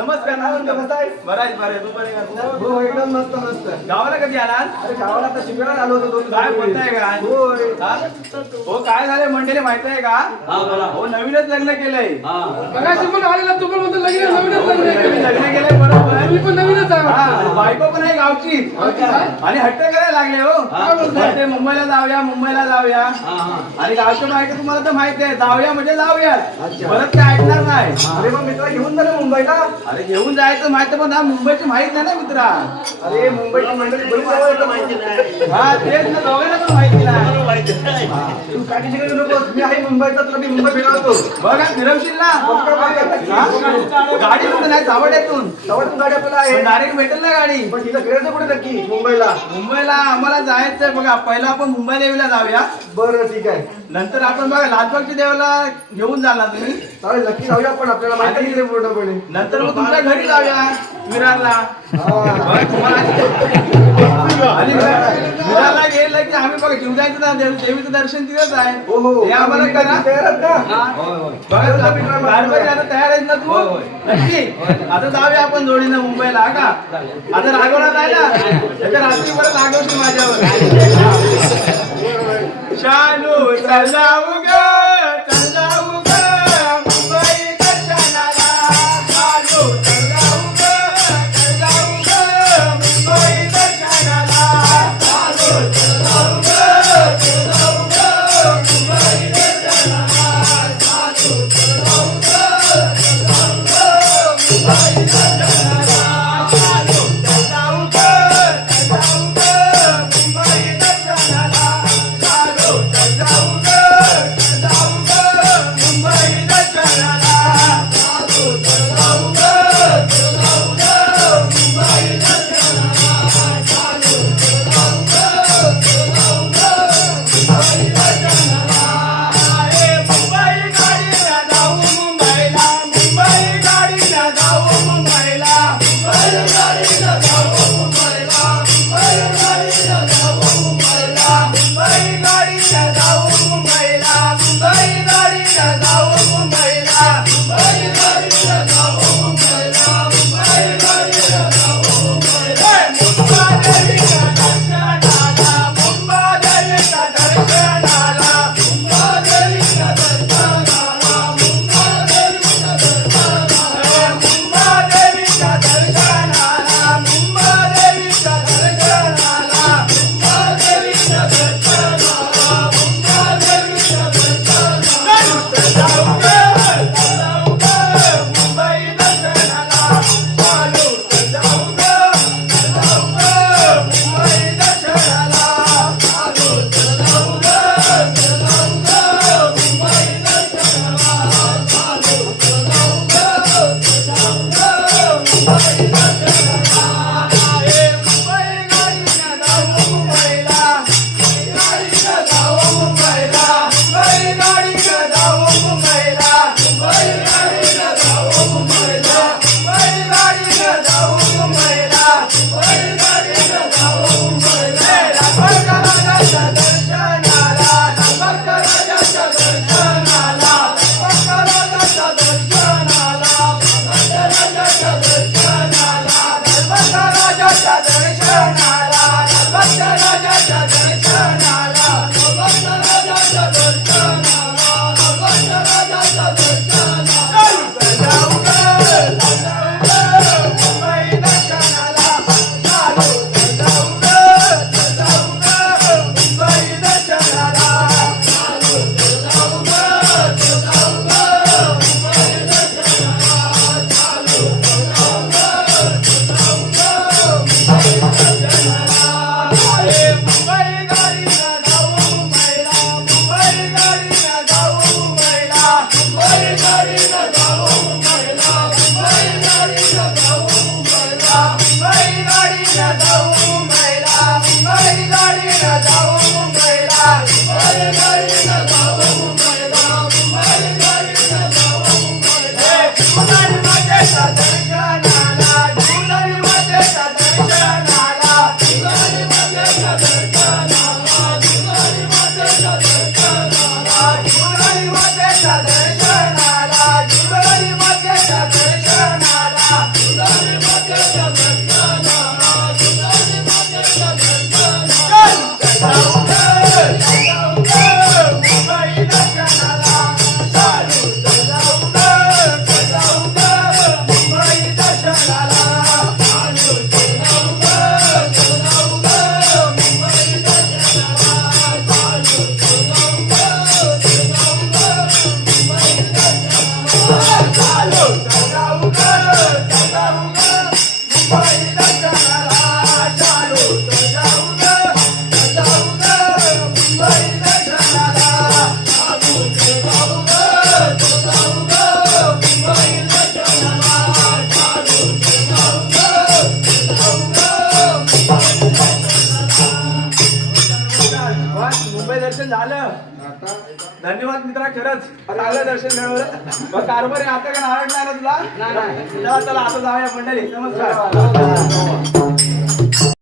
नमस्कार. बरं आहे, बरं आहे. तू बरे का? हो एकदम मस्त मस्त. गावाला कधी आलात? अरे गावाला आता शिबिराला आलो होतो. काय बोलताय का? होय. हा? हो काय झालंय मंडळी माहित आहे का? हो नवीनच लग्न केलंय. लग्न केलंय बरोबर. हा, बायको पण आहे गावची आणि हट्ट करायला लागले हो. म्हणते मुंबईला जाऊया आणि गावच्या बायका तुम्हाला तर माहिती आहे, जाऊया म्हणजे जाऊया, परत काय ऐकणार नाही. अरे मग मित्रा घेऊन जा ना मुंबईला. अरे घेऊन जायचं माहिती पण हा मुंबईची माहित नाही ना मित्रा. अरे मुंबईची मंडळी बरी जवळ येतं माहिती नाही. हा तेच ना, दोघांना पण माहिती नाही. तू काळजी करू नकोस, मी आहे मुंबईचा, तुला मी मुंबई फिरवतो. बघा फिरवशील ना. गाडी कुठे नाही, सावड्यातून गाडी आपल्याला आहे. डायरेक्ट भेटेल ना गाडी. पण तिला फिरायचं कुठे नक्की मुंबईला? मुंबईला आम्हाला जायचंय बघा. पहिला आपण मुंबई देवीला जाऊया, बरं ठीक आहे. नंतर आपण बघा लालबागच्या देवाला घेऊन जाणार तुम्ही. चालेल नक्की जाऊया, पण आपल्याला माहिती नाही पूर्णपणे. नंतर मग तुमच्या घरी जाऊया विरारला. आणि विरारला गेलं की आम्ही बघा जीवदायचं ना, देवीचं दर्शन तिथंच आहे. हे आम्हाला करा. आता तयार आहेत ना तू? नक्की आता जाऊया आपण जोडीनं मुंबईला का? आता रागवणार नाही ना? त्याच्या रात्री परत रागवशील माझ्यावर. शानू चलाऊ ग मुंबई दर्शनाला. शानू चलाऊ ग मुंबई दर्शनाला. शानू चलाऊ ग मुंबई दर्शनाला. शानू चलाऊ ग मुंबई दर्शनाला. शानू चलाऊ ग मुंबई दर्शनाला. दर्शनाला मुंबई दर्शन झालं. धन्यवाद मित्रा, खरंच चांगलं दर्शन मिळवलं. मग कारभारी आता का नारायण नाही ना तुला? चला चला आता जाऊया मंडळी. नमस्कार.